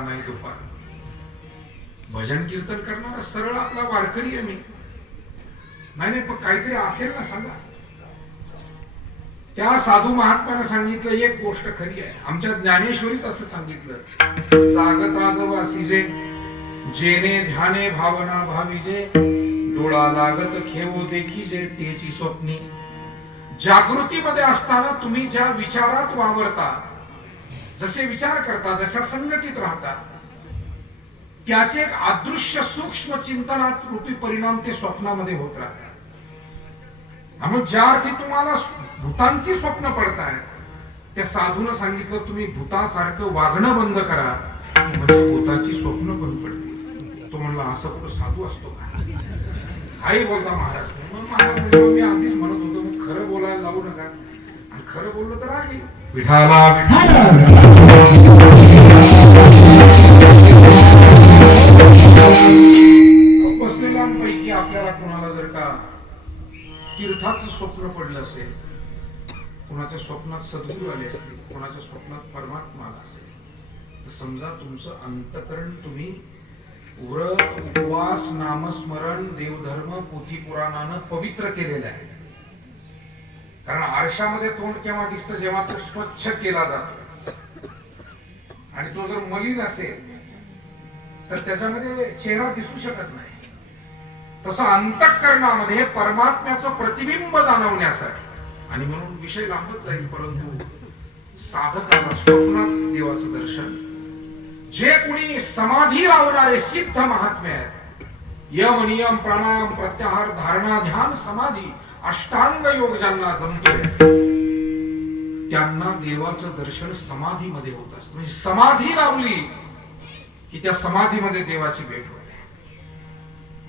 नाही दुपार भजन कीर्तन करणारा सरळ आपला वारकरी आहे मी. नाही पण काहीतरी असेल ना सांगा. त्या साधू महात्म्यानं सांगितलं एक गोष्ट खरी आहे. आमच्या ज्ञानेश्वरीत असं सांगितलं, जागताज वासिजे जेने ध्याने भावना भाविजे डोळा लागत खेवो देखी जे तेची स्वप्नी. जागृतीमध्ये असताना तुम्ही ज्या विचारात वावरता, जसे विचार करता, जशा संगतीत राहता, त्याचे एक अदृश्य सूक्ष्म चिंतनात रूपी परिणाम ते स्वप्नामध्ये होत राहतात. म्हणून ज्या अर्थी तुम्हाला भूतांची स्वप्न पडताय, त्या साधूनं सांगितलं तुम्ही भूतासारखं वागणं बंद करा, म्हणजे भूताची स्वप्न बंद पडते. तो म्हणला असं कुठं साधू असतो का? आई बोलता महाराज. मग महाराज म्हणजे मी आधीच म्हणत होतो मग खरं बोलायला लावू नका, आणि खरं बोललं तर आहे विठाला बसलेल्यांपैकी आपल्याला कोणाला जर का तीर्थाचं स्वप्न पडलं असेल, कोणाच्या स्वप्नात सद्गुरू आले असतील, कोणाच्या स्वप्नात परमात्मा आला असेल, तर समजा तुमचं अंतकरण तुम्ही व्रत उपवास नामस्मरण देवधर्म पोथी पुराणानं पवित्र केलेलं आहे. कारण आरशामध्ये तोंड केव्हा दिसतं, जेव्हा तो स्वच्छ केला जातो. आणि तो जर मलिन असेल तर त्याच्यामध्ये चेहरा दिसू शकत नाही. तसं अंतःकरणामध्ये परमात्म्याचं प्रतिबिंब जाणवण्यासाठी, आणि म्हणून विषय लांबत जाईल, परंतु साधकाला स्वप्नात देवाचं दर्शन, जे कोणी समाधी लावणारे सिद्ध महात्मे आहेत, यम नियम प्राणायाम प्रत्याहार धारणा ध्यान समाधी अष्टांग योग ज्यांना जमतोय, त्यांना देवाचं दर्शन समाधीमध्ये होत असतं. म्हणजे समाधी लावली की त्या समाधीमध्ये देवाची भेट होते.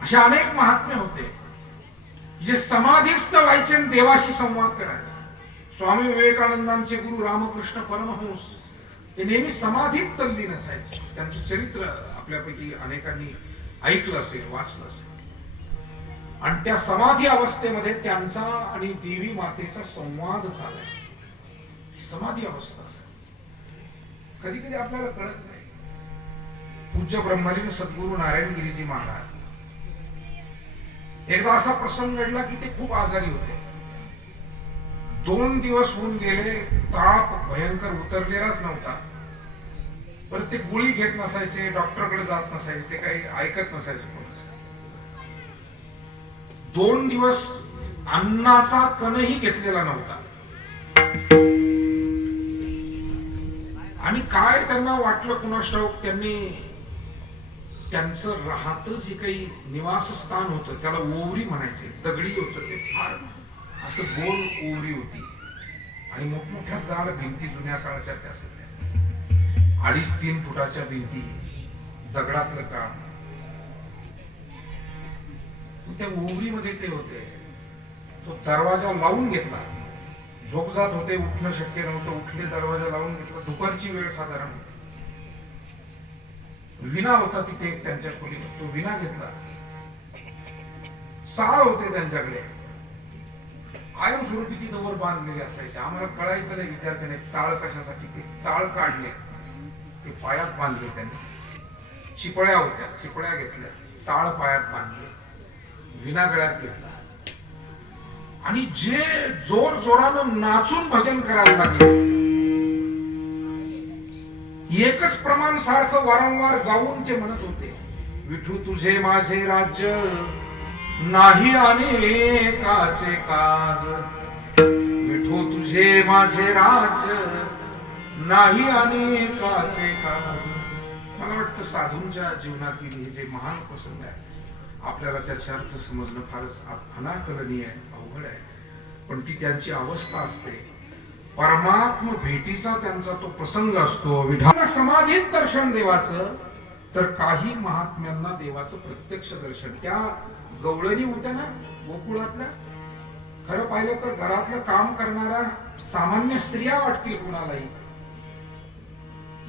अशा अनेक महात्मे होते जे समाधीस्थ व्हायचे आणि देवाशी संवाद करायचे. स्वामी विवेकानंदांचे गुरु रामकृष्ण परमहंस हे नेहमी समाधीत तल्लीन असायचे. त्यांचं चरित्र आपल्यापैकी अनेकांनी ऐकलं असेल, वाचलं असेल. आणि त्या समाधी अवस्थेमध्ये त्यांचा आणि देवी मातेचा संवाद चालायचा. समाधी अवस्था असेल. कधी कधी आपल्याला कळत नाही. पूज्य ब्रह्मलीन सद्गुरु नारायणगिरीजी महाराज, एकदा असा प्रसंग घडला की ते खूप आजारी होते. 2 दिवस होऊन गेले, ताप भयंकर उतरलेलाच नव्हता. पण ते गोळी घेत नसायचे, डॉक्टरकडे जात नसायचे, ते काही ऐकत नसायचे. 2 दिवस अन्नाचा कणही घेतलेला नव्हता. आणि काय त्यांना वाटलं कुणास ठाऊक, त्यांनी त्यांचं राहतं जे काही निवासस्थान होतं त्याला ओवरी म्हणायचे, दगडी होतं ते, फार असं गोल ओवरी होती आणि मोठमोठ्या जाड भिंती जुन्या काळाच्या त्या सगळ्या 2.5-3 फुटाच्या भिंती, दगडातलं काम. त्या ओवरीमध्ये ते होते. तो दरवाजा लावून घेतला. झोप जात होते, उठणं शक्य नव्हतं, उठले, दरवाजा लावून घेतला. दुपारची वेळ साधारण होती. विना होता तिथे त्यांच्या खोलीत, तो विना घेतला. साळ होते त्यांच्याकडे, कायमस्वरूपी ती वर बांधलेली असायची. आम्हाला कळायचं नाही विद्यार्थ्याने चाळ कशासाठी. ते चाळ काढले, ते पायात बांधले त्यांनी. चिपळ्या होत्या, चिपळ्या घेतल्या, चाळ पायात बांधले, विना गळ्यात घेतला. आणि जे जोर जोरानं नाचून भजन करायला लागले, एकच प्रमाण सारखं वारंवार गाऊन ते म्हणत होते, विठू तुझे माझे राज्य नाही अनेकाचे काज, विठू तुझे माझे राज्य नाही अनेकाचे काज. मला वाटतं साधूंच्या जीवनातील हे जे महान प्रसंग आहे, आपल्याला त्याचा अर्थ समजणं फारच अनाकलनीय आहे, अवघड आहे. पण ती त्यांची अवस्था असते. परमात्म भेटीचा त्यांचा तो प्रसंग असतो. विधान समाधीत दर्शन देवाचं, तर काही महात्म्यांना देवाचं प्रत्यक्ष दर्शन. त्या गवळणी होत्या ना गोकुळातल्या, खरं पाहिलं तर घरातलं काम करणाऱ्या सामान्य स्त्रिया वाटतील कुणालाही.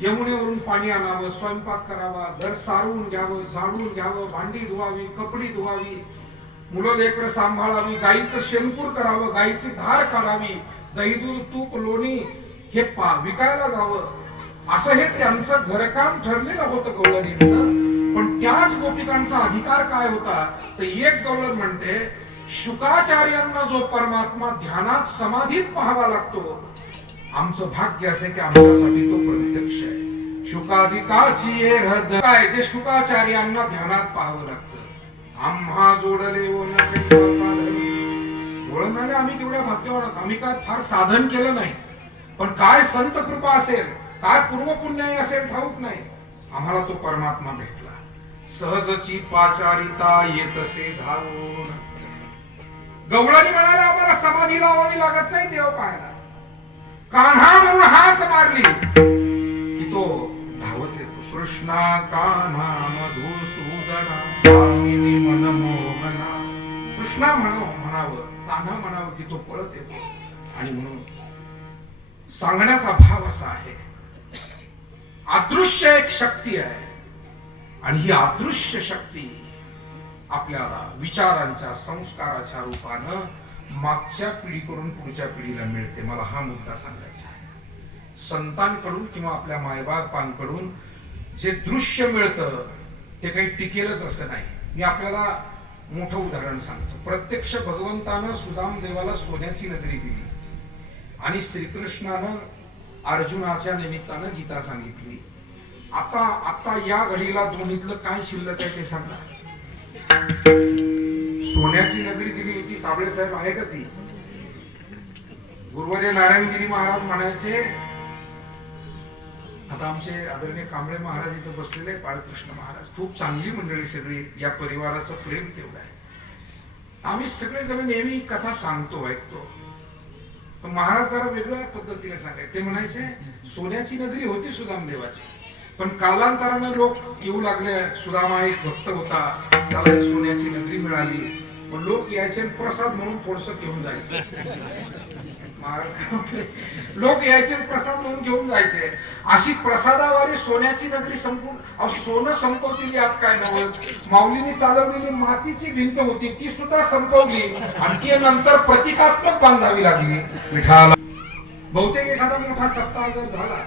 यमुनेवरून पाणी आणावं, स्वयंपाक करावा, घर सारवून घ्यावं, झाडून घ्यावं, भांडी धुवावी, कपडी धुवावी, मुलं लेकरं सांभाळावी, गाईचं शेणकूर करावं, गाईची धार काढावी, दही दूध तूप लोणी हे विकायला जावं, असं हे त्यांचं घरकाम ठरलेलं होतं गवळणीचं. पण त्याच गोपिकांचा अधिकार काय होता तर एक गवळण म्हणते, शुकाचार्यांना जो परमात्मा ध्यानात समाधीत पाहावा लागतो, आमचं भाग्य असे की आमच्यासाठी तो प्रत्यक्ष आहे. शुकाधिकाची ये हृद काय जे शुकाचार्यांना ध्यानात पाहावं लागतं. आम्हा जोडले ओन साधन वळणारे आम्ही तेवढ्या भाग्यवान आहोत. आम्ही काय फार साधन केलं नाही, पण काय संत कृपा असेल, काय पूर्वपुण्य असेल ठाऊक नाही, आम्हाला तो परमात्मा भेटला. सहजची पाचारिता येतसे धावून. गवळणी म्हणाले आम्हाला समाधी लावावी लागत नाही देव पाहायला. कान्हा म्हणून हाक मारली की तो धावत येतो. कृष्णा कान्हा मधुसूदना भामिनी मनमोहना. कृष्णा म्हणावं, कान्हा म्हणावं की तो पळत येतो. आणि म्हणून सांगण्याचा भाव असा आहे, अदृश्य एक शक्ती आहे आणि ही अदृश्य शक्ती आपल्याला विचारांच्या संस्काराच्या रूपानं मागच्या पिढीकडून पुढच्या पिढीला मिळते. मला हा मुद्दा सांगायचा आहे. संतांकडून किंवा आपल्या मायबापांकडून जे दृश्य मिळतं ते काही टिकेलच असं नाही. मी आपल्याला मोठं उदाहरण सांगतो. प्रत्यक्ष भगवंतानं सुदाम देवाला सोन्याची नगरी दिली आणि श्रीकृष्णानं अर्जुनाच्या निमित्तानं गीता सांगितली. आता या घडीला दोन्हीतलं काय शिल्लक आहे ते सांगा. सोन्याची नगरी दिली होती, साबळे साहेब आहे का ती? गुरुवर्य नारायणगिरी महाराज म्हणायचे, आता आमचे आदरणीय कांबळे महाराज इथं बसलेले, बाळकृष्ण महाराज, खूप चांगली मंडळी सगळी, या परिवाराचं प्रेम तेवढं आहे. आम्ही सगळे जण नेहमी कथा सांगतो, ऐकतो, पण महाराज जरा वेगळ्या पद्धतीने सांगायचे. ते म्हणायचे सोन्याची नगरी होती सुदामदेवाची, पण कालांतराने लोक येऊ लागले. सुदामा एक भक्त होता, त्याला एक सोन्याची नगरी मिळाली, पण लोक यायचे प्रसाद म्हणून थोडस घेऊन जायचे. महाराज लोक यायचे प्रसाद म्हणून घेऊन जायचे. अशी प्रसादावारी सोन्याची नगरी संपूर्ण. सोनं संपवतील यात काय नव्हतं. माऊलीने चालवलेली मातीची भिंत होती ती सुद्धा संपवली आणि ती नंतर प्रतिकात्मक बांधावी लागली. विठाला बहुतेक एखादा मोठा सप्ताह जर झाला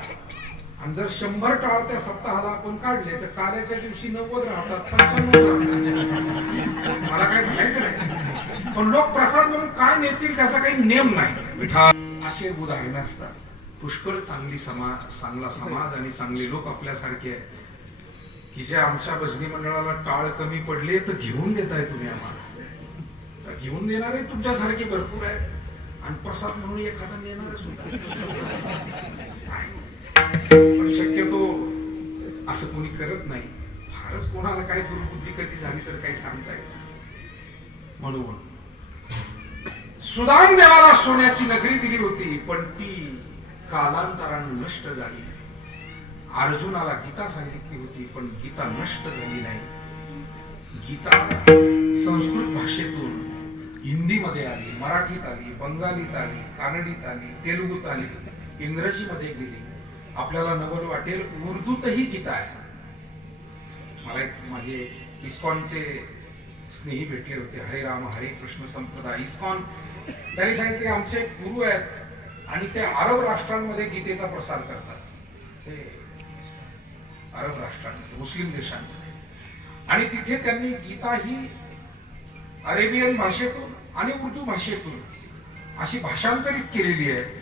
आणि जर 100 टाळ त्या सप्ताहाला आपण काढले तर काल्याच्या दिवशी 90 राहतात, 95 राहतात. मला काही म्हणायचं नाही, पण लोक प्रसाद म्हणून काय नेतील त्याचा काही नेम नाही. विठाल असे उदाहरण असतात. पुष्कळ चांगला समाज आणि चांगले लोक आपल्यासारखे की जे आमच्या भजनी मंडळाला टाळ कमी पडले तर घेऊन देताय तुम्ही आम्हाला. घेऊन देणारे तुमच्यासारखे भरपूर आहेत आणि प्रसाद म्हणून एखादा नेणार सुद्धा. पण शक्यतो असं कोणी करत नाही. फारच कोणाला काही दुर्बुद्धी कधी झाली तर काही सांगता येत नाही. म्हणून सुदाम देवाला सोन्याची नगरी दिली होती, पण ती कालांतराने नष्ट झाली. अर्जुनाला गीता सांगितली होती, पण गीता नष्ट झाली नाही. गीता संस्कृत भाषेतून हिंदीमध्ये आली, मराठीत आली, बंगालीत आली, कानडीत आली, तेलुगूत आली, इंग्रजीमध्ये गेली. आपल्याला नवल वाटेल उर्दूतही गीता आहे. मला एक माझे इस्कॉनचे स्नेही भेटले होते, हरे राम हरे कृष्ण संप्रदाय इस्कॉन. त्यांनी सांगितले आमचे गुरु आहेत आणि ते अरब राष्ट्रांमध्ये गीतेचा प्रसार करतात. ते अरब राष्ट्रांमध्ये, मुस्लिम देशांमध्ये, आणि तिथे त्यांनी गीता ही अरेबियन भाषेतून आणि उर्दू भाषेतून अशी भाषांतरित केलेली आहे.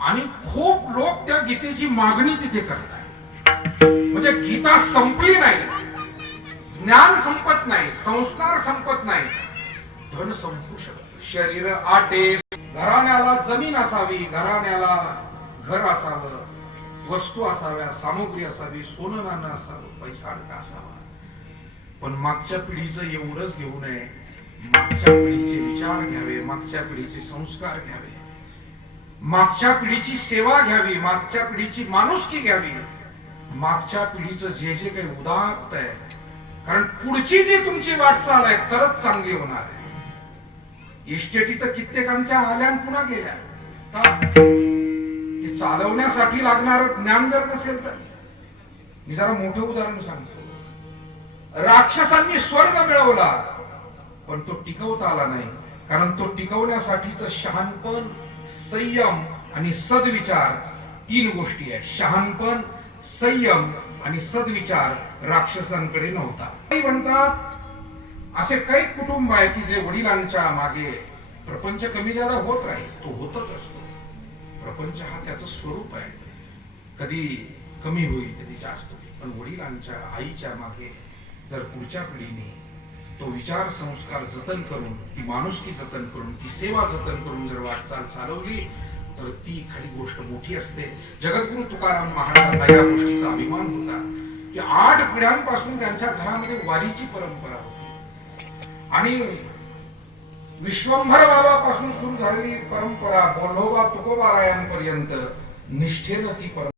आणि खूप लोक त्या गीतेची मागणी तिथे करतात. म्हणजे गीता संपली नाही, ज्ञान संपत नाही, संस्कार संपत नाही, धन संपू शकत. शरीर आटे, घराण्याला जमीन असावी, घराण्याला घर असावं, वस्तू असाव्या, सामग्री असावी, सोनं नाणं असावं, पैसा अडका असावा, पण मागच्या पिढीचं एवढंच घेऊ नये. मागच्या पिढीचे विचार घ्यावे, मागच्या पिढीचे संस्कार घ्यावे, मागच्या पिढीची सेवा घ्यावी, मागच्या पिढीची माणुसकी घ्यावी, मागच्या पिढीचं जे जे काही उदात्त आहे. कारण पुढची जी तुमची वाटचाल आहे तरच चांगली होणार आहे. इस्टेटी तर कित्येकांच्या आल्या पुन्हा गेल्या. ते चालवण्यासाठी लागणार ज्ञान जर नसेल तर. मी जरा मोठं उदाहरण सांगतो. राक्षसांनी स्वर्ग मिळवला पण तो टिकवता आला नाही, कारण तो टिकवण्यासाठीच शहाणपण, संयम आणि सद्विचार 3 गोष्टी आहेत. शहाणपण, संयम आणि सद्विचार राक्षसांकडे नव्हता. काही म्हणतात असे काही कुटुंब आहे की जे वडिलांच्या मागे प्रपंच कमी जादा होत राहील, तो होतच असतो. प्रपंच हा त्याचं स्वरूप आहे, कधी कमी होईल कधी जास्त होईल. पण वडिलांच्या आईच्या मागे जर पुढच्या पिढीने तो विचार संस्कार जतन करून, ती माणुसकी जतन करून, ती सेवा जतन करून जर वाटचाल चालवली तर ती खरी गोष्ट मोठी असते. जगद्गुरु तुकाराम महाराजांना या गोष्टीचा अभिमान होता की 8 पिढ्यांपासून त्यांच्या घरामध्ये वारीची परंपरा होती आणि विश्वंभर बाबापासून सुरू झालेली परंपरा बोल्होबा तुकोबारायांपर्यंत निष्ठेनं ती परंपरा